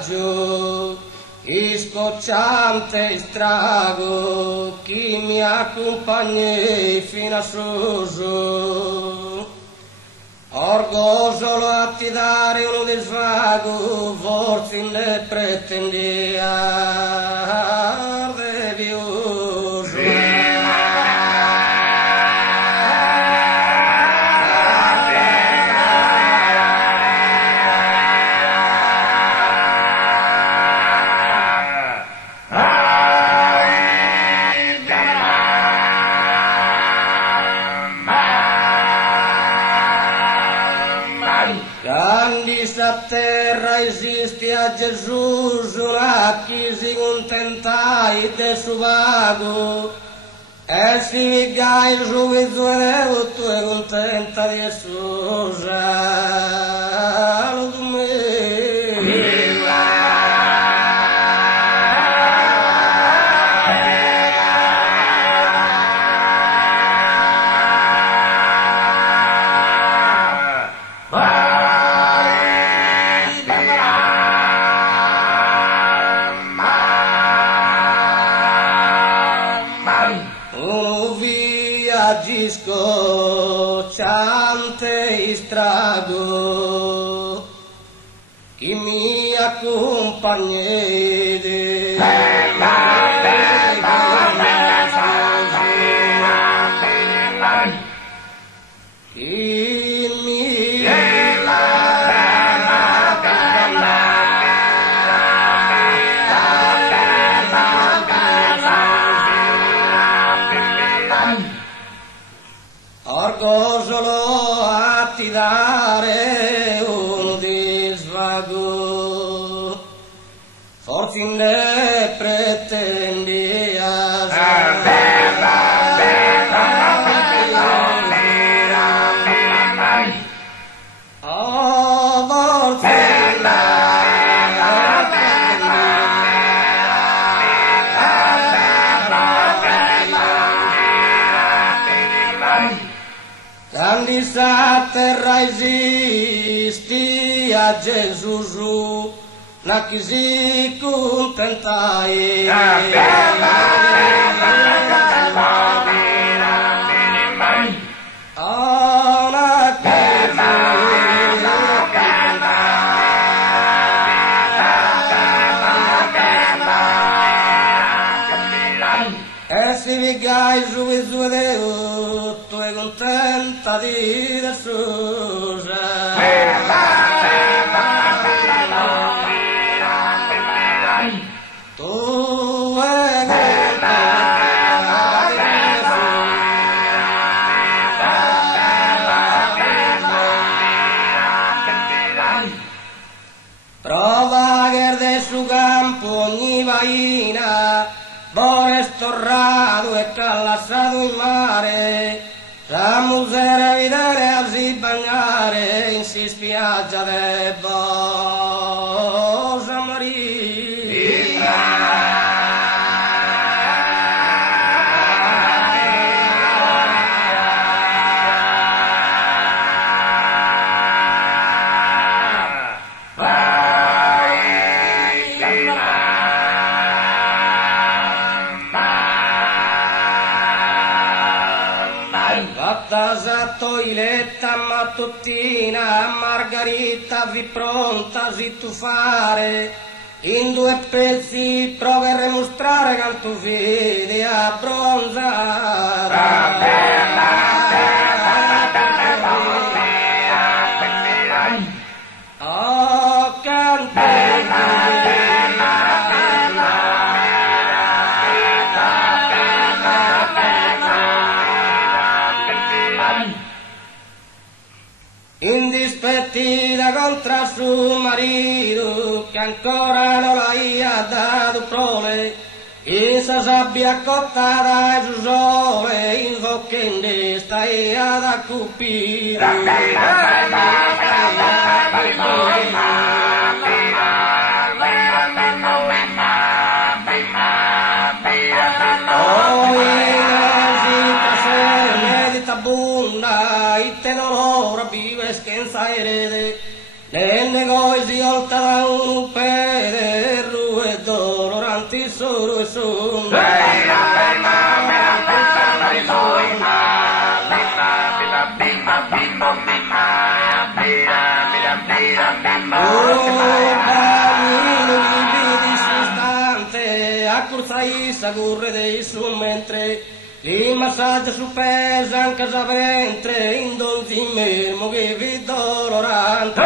viaggio, scocciante strago, chi mi accompagna fino a Soso. Orgo solo a ti dare uno di svago, forse ne pretendia devioso. A terra esiste a Gesù, a chi si contentai del suo vago, e si gai il giudizio e tu è contenta di esso, lo tu me. Scocciante strago, chi mi accompagni orgo solo a ti dare un di svago, forse ne pretendia questa terra esisti a Gesù, na chi si contentai. E si vigai giuizio Deo, tu è contenta di Gesù. Tu è contenta di Gesù. Prova che del suo campo ogni vaina, Bore storrado e callassato in mare, la musera vedere a si bagnare in si spiaggia de Bosa Maria. Fatta toiletta mattutina, Margherita vi pronta si tuffare, in due pezzi prova a mostrare che tu vedi a bronzare. Oh, indispettita contra suo marito che ancora non l'ha dato prole, in sa sabbia cotta da sole, in vocchende stai ad accupire. Nel negozio oltre da un pere bambino di sustante, accurzai sa curre dei su mentre li massaggia su pesa in casa ventre, in donzi mesmo che vi dolorante.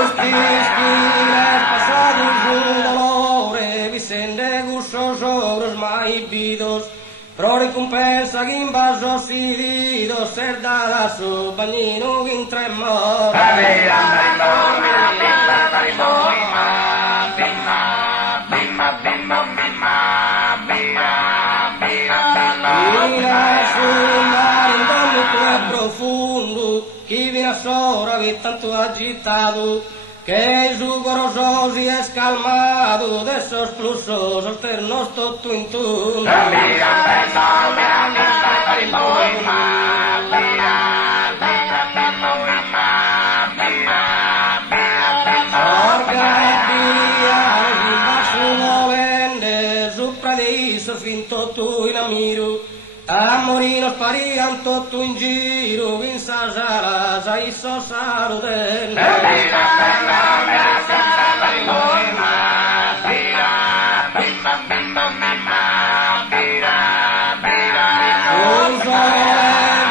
Ostistiles passados un dolore, vicende gustos ogros mai vidos, pro recompensa che in basso si dido, ser dada su bagnino in tremor. Chi viene a sora vi tanto agitado, que su gorososi es calmado, de esos plusos alternos todo en tu. Finto tu in amiru, a morino sparian tutto in giro, in sasara, sai so saluden. Un sole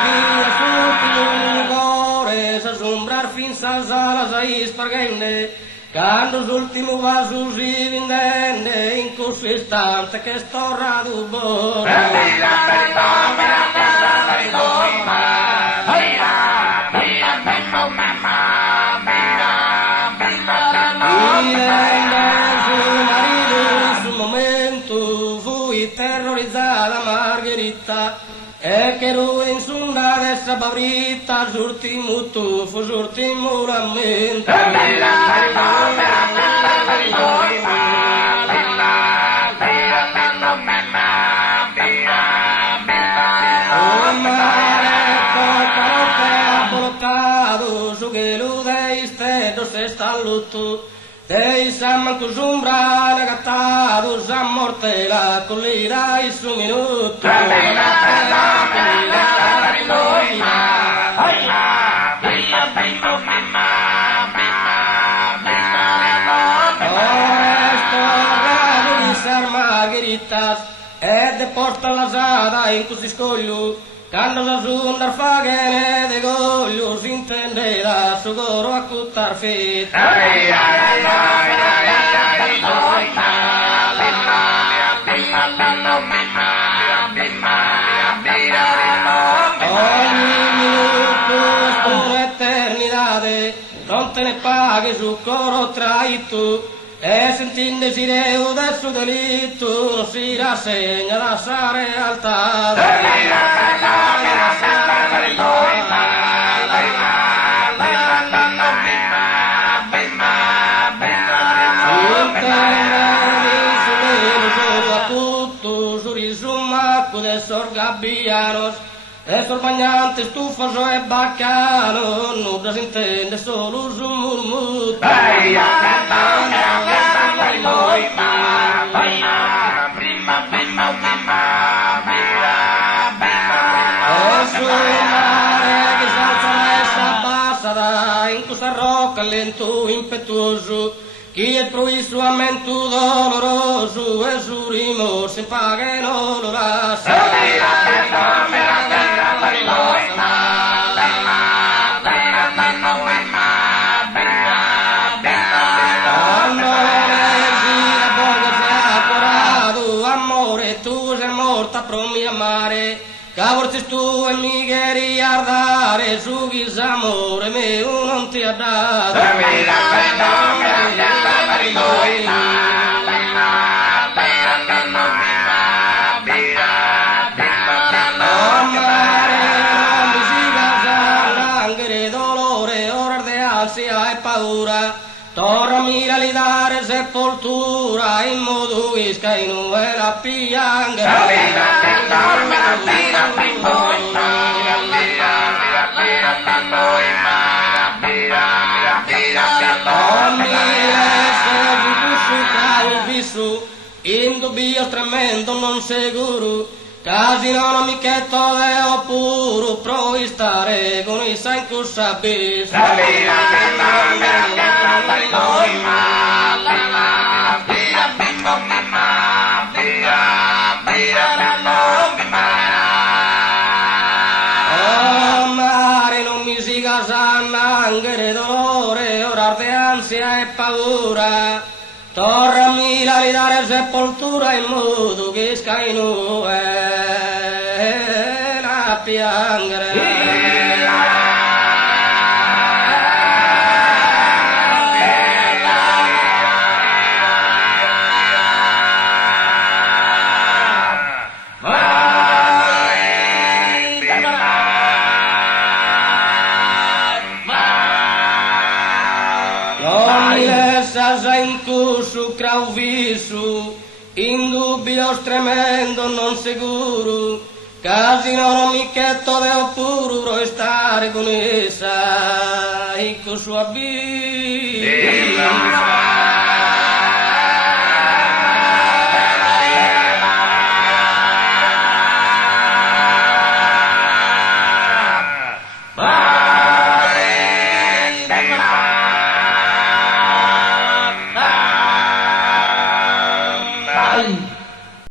via sul cuore, sa sombrar fin sasara, sai spargende, quando l'ultimo vaso si vindende, in questo istante che sto radubando. In su momento fui terrorizzata Margherita, e che lui in su una destra bavrita, l'ultimo tuffo, l'ultimo lamento. Su che lo dei stedo se sta a lutto, dei sammanto sombra ragattato, sa mortela con l'ira il suo minuto. Margheritas, e de porta lasada in questo scoglio, quando la sundar fagene de goglio, si intenderà su coro a cuttar fit. Ogni minuto es una eternidade, non te ne paghi su coro traito, e sentendo il sireo del suo delitto non si rassegna la sua realtà. Su risumacco del sorgabbianos, e sorbagnante, stufoso e baccano, nulla si intende solo su murmutto. In questa rocca lento, impetuoso, chi è il suo aumento doloroso, e su rimorso in paga e non lo lascia. Amore, tu sei morta pro mi amare, cavorci tu e mi chiedi ardare, su chi s'amore mio non ti ha dato. Ansia e paura, torna mira li dare sepoltura, in modo che in una pianga. In dubbio tremendo non seguro, casi non mi che toleo puro, pro stare con i sanco sabis. Oh mare non mi si casanna, angere dolore, orar de ansia e paura. Tornami la ridare sepoltura in modo che scaino a piangere. Non mi lascias in curso crauviso, in dubbio tremendo non sicuro, casi non mi chetto de puro stare con essa, e con sua vita.